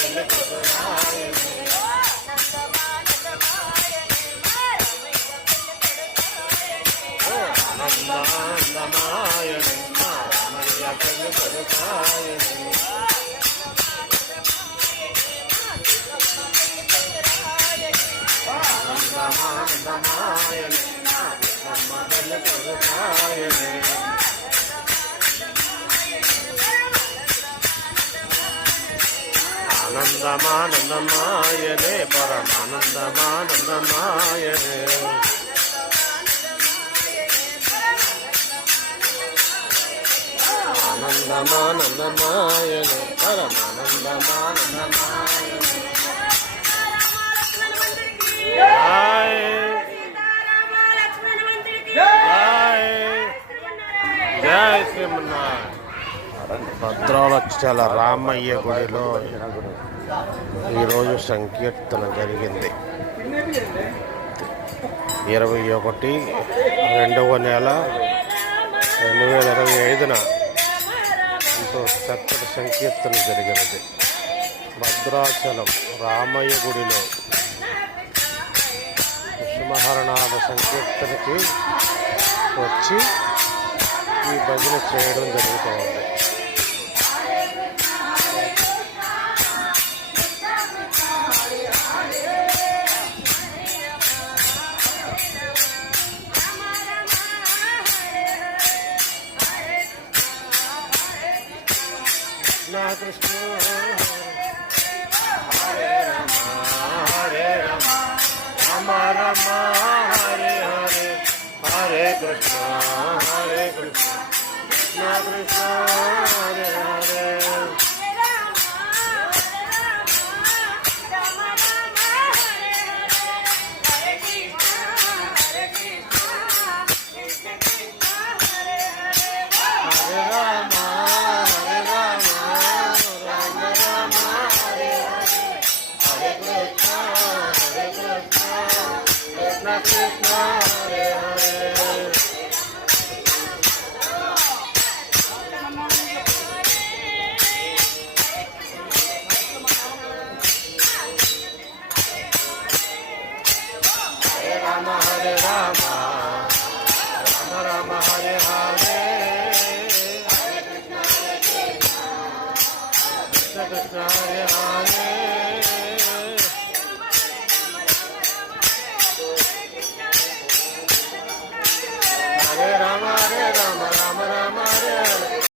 పెళ్లి కూతురాయనే ఆనందమానందమాయనే మా రామయ్య పెళ్లి కొడుకాయనే ఆనందమానందమాయనే అమ్మ పెళ్లి కొడుకాయనే ఆనందమానందమాయనే పరమానందమానందమాయనే ఆనందమానందమాయనే పరమానందమానందమాయనే జై శ్రీమన్నారాయణ. భద్రాచల రామయ్య గుడిలో ఈరోజు సంకీర్తన జరిగింది. 21/2/2025 ఎంతో చక్కటి సంకీర్తన జరిగినది. భద్రాచలం రామయ్య గుడిలో కుసుమహరనాథ సంకీర్తనకి వచ్చి ఈ భజన చేయడం జరుగుతుంది. Krishna Hare Rama Hare Rama Rama Rama Hare Hare Hare Krishna Hare Krishna Krishna Krishna Hare Hare Krishna Hare Hare Hare Rama Hare Rama Rama Rama Hare Hare Hare Krishna Krishna Hare Hare